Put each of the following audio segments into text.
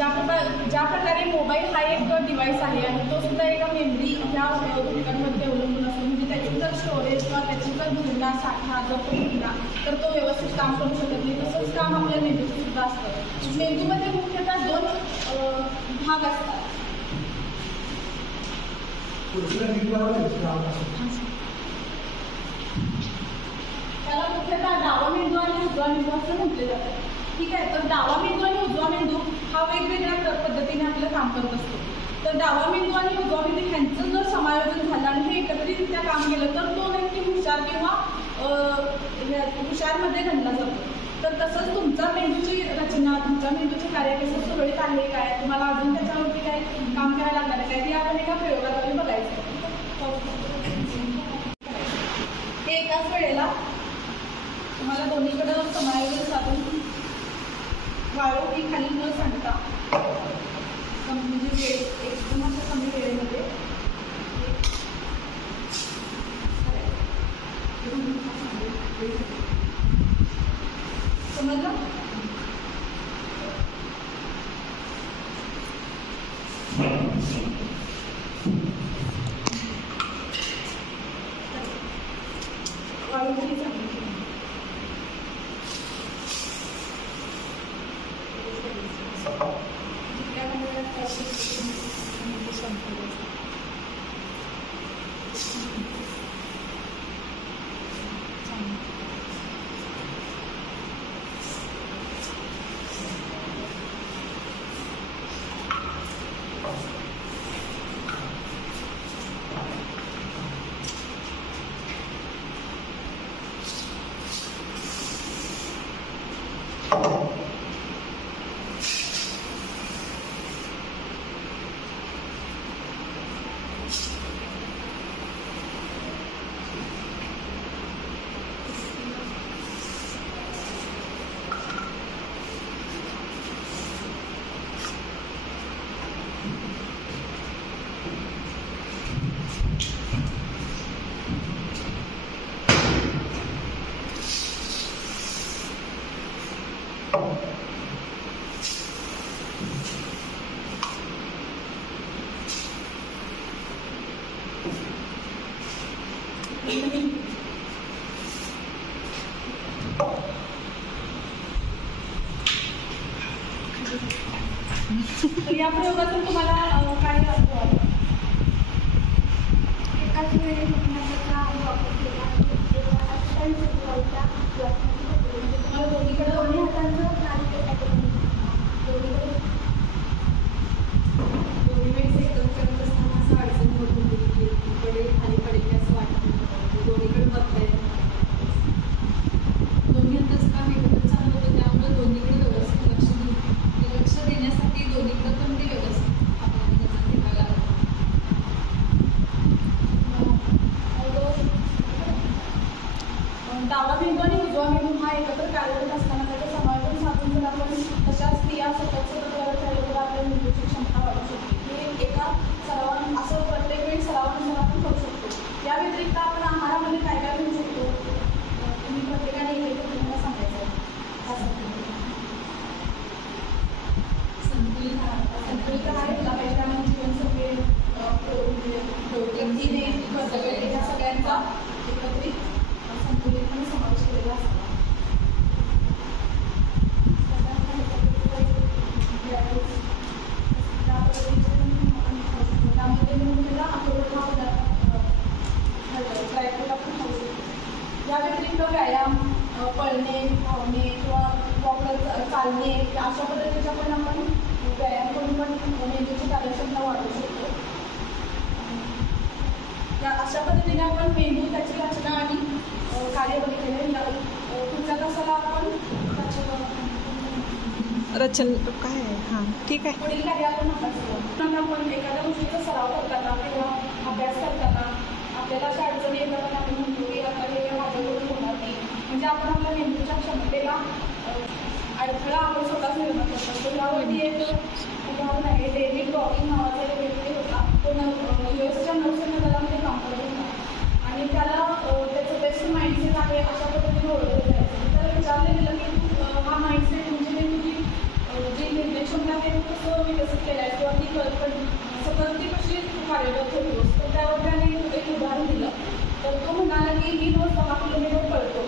ज्या प्रकारे मोबाईल हा एक डिव्हाइस आहे आणि तो सुद्धा एका मेमरी ह्या घटकांमध्ये अवलंबून असतो. म्हणजे त्याची जर स्टोरेज किंवा त्याची जर भरणा साठा जर तो भरला तर तो व्यवस्थित काम करू शकत नाही. तसंच काम आपल्या मेंदूचं सुद्धा असतं. मेंदूमध्ये मुख्यतः 2 भाग असतात. त्याला मुख्यतः डावा मेंदू आणि उजवा मेंदू असं म्हटले जातं. ठीक आहे. तर डावा मेंदू आणि उजवा मेंदू हा वेगवेगळ्या पद्धतीने आपलं काम करत असतो. तर डावा मेंदू आणि उजवा मेंदू ह्यांचं जर समायोजन झालं आणि हे एकत्रितरित्या काम केलं तर तो व्यक्ती हुशार किंवा हुशारमध्ये गणला जातो. तर तसंच तुमचा मेंदूची रचना, तुमच्या मेंदूचे कार्य कसं सुरळीत आहे काय, तुम्हाला अजून त्याच्यावरती काय काम करायला लागणार काय, ते आपण एका प्रयोगाद्वारे बघायचं. हे एकाच वेळेला तुम्हाला दोन्हीकडं समायोजन साधून वाळू खाली न सांगता म्हणजे एकदम अशा कमी वेळेमध्ये समजलं. वाळू खाली सांगितलं. तर या प्रयोगातून तुम्हाला काय अनुभव आला? एकाच वेळी वापर केला तुम्हाला दोन्हीकडे दोन्ही हातांचं दोन्ही वेळेस एकदम करत असताना असं अडचण होत होती की इकडे खाली पडेल असं वाटत होतं. दोन्हीकडे बघता येत दोन्ही हाताचं काम एकत्र चालू होतं. त्यामुळे दोन्हीकडे व्यवस्थित लक्ष देण्यासाठी दोन्हीकडे पण ते व्यवस्थित आपल्याला त्याचा ठेवायला डावा मेंदू आणि उजवा मेंदू हा एकत्र कार्यरत असताना त्याचं समायोजन साधून जर आपण तशाच क्रिया सतत करत राहिलो तर आपल्या मेंदूची क्षमता वाढू शकते. हे एका सरावानं असं प्रत्येक वेळी सरावानुसार आपण करू शकतो. या व्यतिरिक्त आपण आहारामध्ये काय काय घेऊ शकतो तुम्ही प्रत्येकाने एक तुम्हाला सांगायचं संतुलित आहार घेतला पाहिजे. त्यामध्ये जीवनसत्वे, प्रथिने, कर्बोहायड्रेट या सगळ्यांचा एकत्रित संतुलितपणे समावेश केलेला असतो. त्यामध्ये मुख्यतः अक्रोड हा ड्रायफ्रूट आपण खाऊ शकतो. या व्यतिरिक्त व्यायाम, पळणे, धावणे किंवा वॉकर चालणे अशा पद्धतीचा पण आपण व्यायाम करून पण मेंदूची कार्यक्षमता वाढवू शकतो. अशा पद्धतीने आपण मेंदू, त्याची रचना आणि कार्य बघितलेले. पुढच्या तासाला आपण रचना काय आहे. हां ठीक आहे. पुढील कार्य आपण आपण एखाद्या गोष्टीचा सराव करताना किंवा अभ्यास करताना आपल्याला अशा अडचणी येतात आणि आपण म्हणतो की आता हे माझ्याकडून होणार नाही. म्हणजे आपण आपल्या मेंदूच्या क्षमतेला अडथळा आपण स्वतःच निर्माण करतो. तर यावरती एक उदाहरण आहे. डेव्हिड रॉकिंग नावाचा एक व्यक्ती होता. तो US नौसेना दलामध्ये काम करत होता आणि त्याला त्याचं बेस्ट माइंडसेट आहे अशा पद्धतीने ओळखलं जायचं. त्याला विचारलं गेलं की हा माइंडसेट म्हणजे तुझी जी निर्देश क्षमता ते कसं विकसित केलं आहे किंवा ती सतत ती कशी कार्यरत होती रोज, तर त्यावर त्याने एक उदाहरण दिलं. तर तो म्हणाला की मी रोज 10 किलोमीटर पळतो,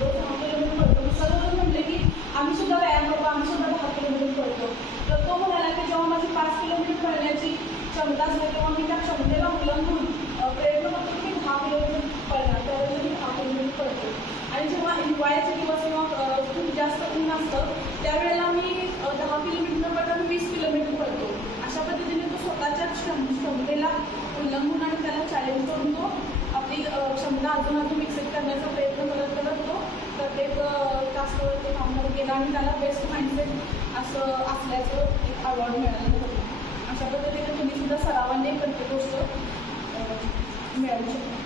रोज 10 किलोमीटर पळतो. सर्वजण म्हटले की आम्ही सुद्धा व्यायाम करतो, आम्ही सुद्धा 10 किलोमीटर पळतो. तर तो म्हणाला की जेव्हा माझी 5 किलोमीटर पळण्याची क्षमता असते तेव्हा मी त्या क्षमतेला उल्लंघून प्रयत्न करतो की 10 किलोमीटर पळणार, त्यावेळेला मी 10 किलोमीटर पळतो. आणि जेव्हा हिवाळ्याचे दिवस किंवा खूप जास्त ऊन असतं त्यावेळेला मी 10 किलोमीटर पळताना 20 किलोमीटर पळतो. अशा पद्धतीने तो स्वतःच्या क्षमतेला उल्लंघून आणि त्याला चॅलेंज करून तो आपली क्षमता अजून विकसित करण्याचा प्रयत्न करत तो प्रत्येक टास्कवर ते काम करत गेला आणि त्याला बेस्ट माइंडसेट असं असल्याचं एक अवॉर्ड मिळालं होतं. अशा पद्धतीने तुम्ही सुद्धा सरावाने प्रत्येक गोष्ट मिळवू शकता.